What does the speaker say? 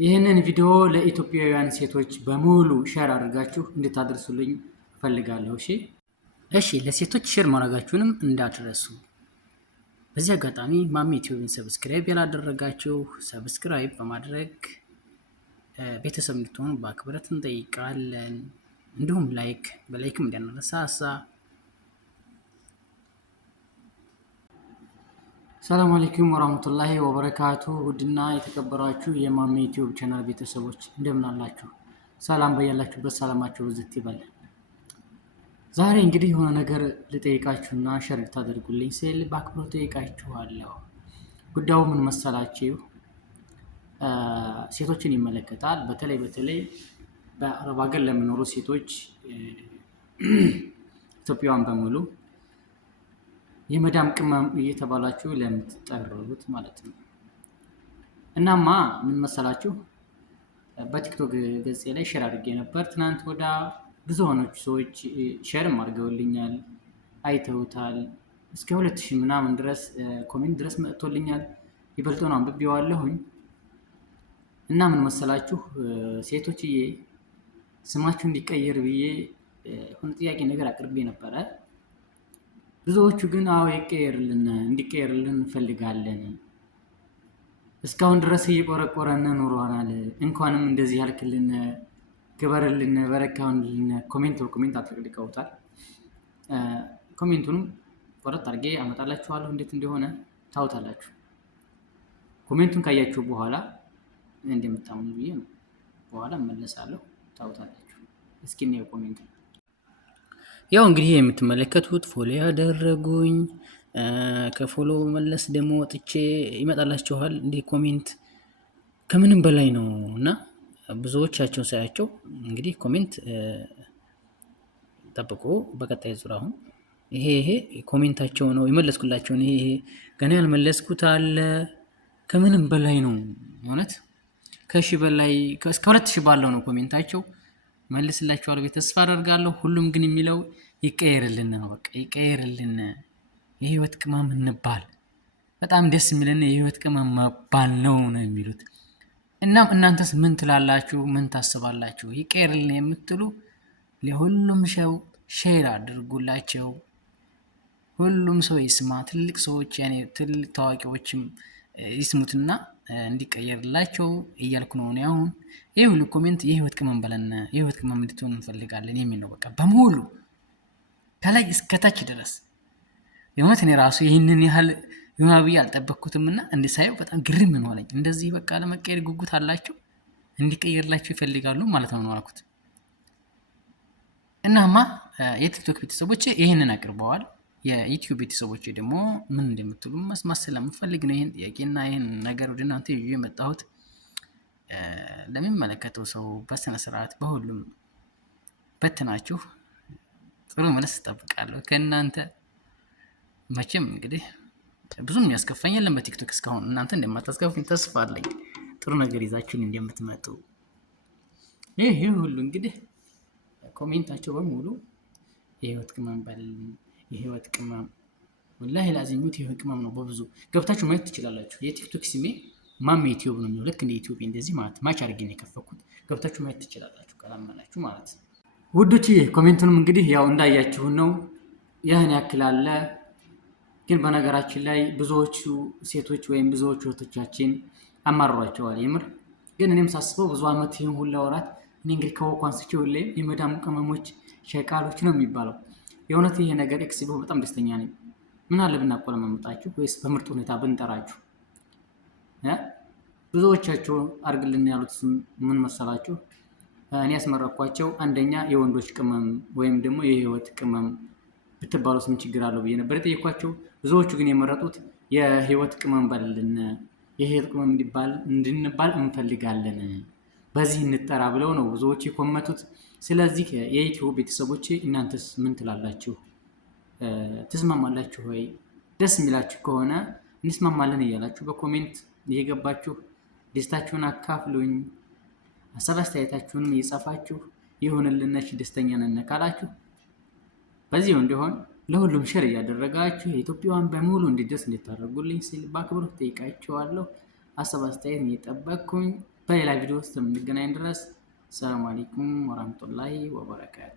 ይህንን ቪዲዮ ለኢትዮጵያውያን ሴቶች በሙሉ ሼር አድርጋችሁ እንድታደርሱልኝ እፈልጋለሁ። እሺ ለሴቶች ሼር ማድረጋችሁንም እንዳትረሱ። በዚህ አጋጣሚ ማሚ ዩቲዩብን ሰብስክራይብ ያላደረጋችሁ ሰብስክራይብ በማድረግ ቤተሰብ እንድትሆኑ በአክብሮት እንጠይቃለን። እንዲሁም በላይክም እንዳንረሳሳ። ሰላም አለይኩም ወራህመቱላሂ ወበረካቱ። ውድና የተከበራችሁ የማሚ ዩቲዩብ ቻናል ቤተሰቦች እንደምን አላችሁ? ሰላም በያላችሁበት ሰላማችሁ ብዝት ይበል። ዛሬ እንግዲህ የሆነ ነገር ልጠይቃችሁና ሸር ታደርጉልኝ ስል በአክብሮት ጠይቃችኋለሁ። ጉዳዩ ምን መሰላችሁ? ሴቶችን ይመለከታል። በተለይ በአረብ ሀገር ለሚኖሩ ሴቶች ኢትዮጵያውያን በሙሉ የመዳም ቅመም እየተባላችሁ ለምትጠሩት ማለት ነው። እናማ ምን መሰላችሁ? በቲክቶክ ገጼ ላይ ሼር አድርጌ ነበር ትናንት ወዳ ብዙዎች ሰዎች ሼርም አድርገውልኛል፣ አይተውታል። እስከ 2000 ምናምን ድረስ ኮሜንት ድረስ መጥቶልኛል። ይበልጡን አንብቤዋለሁኝ። እና ምን መሰላችሁ ሴቶችዬ፣ ስማችሁ እንዲቀየር ብዬ ሆነ ጥያቄ ነገር አቅርቤ ነበረ። ብዙዎቹ ግን አዎ እንዲቀየርልን እንፈልጋለን፣ እስካሁን ድረስ እየቆረቆረን ኑሯናል፣ እንኳንም እንደዚህ ያልክልን፣ ግበርልን፣ በረካውንልን ኮሜንት አጥልቀውታል። ኮሜንቱንም ቆረጥ አድርጌ አመጣላችኋለሁ፣ እንዴት እንደሆነ ታውታላችሁ። ኮሜንቱን ካያችሁ በኋላ እንደምታምኑ ብዬ ነው። በኋላ እመለሳለሁ፣ ታውታላችሁ። እስኪ ነው ኮሜንት ያው እንግዲህ የምትመለከቱት ፎሎ ያደረጉኝ፣ ከፎሎ መለስ ደግሞ ወጥቼ ይመጣላችኋል። እንዲህ ኮሜንት ከምንም በላይ ነው እና ብዙዎቻቸው ሳያቸው እንግዲህ ኮሜንት ጠብቆ በቀጣይ ዙር አሁን ይሄ ኮሜንታቸው ነው የመለስኩላቸውን። ይሄ ገና ያልመለስኩት አለ። ከምንም በላይ ነው እውነት ከሺህ በላይ እስከ 2000 ባለው ነው ኮሜንታቸው። መልስላችኋለሁ ቤት ተስፋ አደርጋለሁ። ሁሉም ግን የሚለው ይቀየርልን ነው። በቃ ይቀየርልን፣ የህይወት ቅመም እንባል። በጣም ደስ የሚለን የህይወት ቅመም መባል ነው የሚሉት። እናም እናንተስ ምን ትላላችሁ? ምን ታስባላችሁ? ይቀየርልን የምትሉ ለሁሉም ሰው ሼር አድርጉላቸው። ሁሉም ሰው ይስማ። ትልቅ ሰዎች ትልቅ ታዋቂዎችም ይስሙትና እንዲቀየርላቸው እያልኩ ነው። አሁን ይሄ ሁሉ ኮሜንት የህይወት ቅመም በለን፣ የህይወት ቅመም እንድትሆን እንፈልጋለን የሚል ነው። በቃ በሙሉ ከላይ እስከታች ድረስ የእውነት እኔ ራሱ ይህንን ያህል ይሆናል ብዬ አልጠበቅኩትም እና እንዲሳየው በጣም ግርም ነው አለኝ። እንደዚህ በቃ ለመቀየር ጉጉት አላቸው፣ እንዲቀየርላቸው ይፈልጋሉ ማለት ነው አልኩት። እናማ የቲክቶክ ቤተሰቦች ይህንን አቅርበዋል። የዩቲዩብ ቤተሰቦች ደግሞ ምን እንደምትሉ መስማት ስለምፈልግ ነው ይህን ጥያቄና ይህን ነገር ወደ እናንተ ይዤ የመጣሁት። ለሚመለከተው ሰው በስነ ስርዓት በሁሉም በትናችሁ ጥሩ መልስ እጠብቃለሁ ከእናንተ። መቼም እንግዲህ ብዙም የሚያስከፋኝ የለም በቲክቶክ እስካሁን። እናንተ እንደማታስከፉኝ ተስፋ አለኝ፣ ጥሩ ነገር ይዛችሁን እንደምትመጡ። ይህ ሁሉ እንግዲህ ኮሜንታቸው በሙሉ የህይወት ቅመም በልን፣ የህይወት ቅመም ወላሂ ላዚሙት የህይወት ቅመም ነው። በብዙ ገብታችሁ ማየት ትችላላችሁ። የቲክቶክ ስሜ ማሚ ዩቲዩብ ነው የሚለው። ልክ እንደ ዩቲዩብ እንደዚህ ማለት ማች አድርጌ ነው የከፈኩት። ገብታችሁ ማየት ትችላላችሁ ካላመናችሁ ማለት ነው። ውዶች ኮሜንቱንም እንግዲህ ያው እንዳያችሁ ነው። ያን ያክል አለ። ግን በነገራችን ላይ ብዙዎቹ ሴቶች ወይም ብዙዎቹ እህቶቻችን አማርሯቸዋል። የምር ግን እኔም ሳስበው ብዙ አመት ይህን ሁላ ወራት እኔ እንግዲህ ከወኳ አንስቼ ሁሌ የመዳም ቅመሞች ሸቃሎች ነው የሚባለው። የእውነት ይሄ ነገር ኤክሲቦ በጣም ደስተኛ ነኝ። ምን አለ ብናቆለማመጣችሁ ወይስ በምርጥ ሁኔታ ብንጠራችሁ? ብዙዎቻችሁ አርግልን ያሉት ምን መሰላችሁ? እኔ ያስመረኳቸው አንደኛ የወንዶች ቅመም ወይም ደግሞ የህይወት ቅመም ብትባሉስ ምን ችግር አለው ብዬ ነበር የጠየኳቸው። ብዙዎቹ ግን የመረጡት የህይወት ቅመም ባልን፣ የህይወት ቅመም እንድንባል እንፈልጋለን፣ በዚህ እንጠራ ብለው ነው ብዙዎች የኮመቱት። ስለዚህ የዩቲዩብ ቤተሰቦች እናንተስ ምን ትላላችሁ? ትስማማላችሁ ወይ? ደስ የሚላችሁ ከሆነ እንስማማለን እያላችሁ በኮሜንት እየገባችሁ ደስታችሁን አካፍሉኝ። ሀሳብ አስተያየታችሁንም እየጻፋችሁ ይሁንልነች ደስተኛ ነን ካላችሁ በዚሁ እንዲሆን ለሁሉም ሼር እያደረጋችሁ የኢትዮጵያውያን በሙሉ እንዲደርስ እንድታደርጉልኝ ሲል በአክብሮት ጠይቃችኋለሁ። ሀሳብ አስተያየት እየጠበቅኩኝ በሌላ ቪዲዮ ውስጥ የምንገናኝ ድረስ ሰላም አለይኩም ወራህመቱላሂ ወበረካቱ።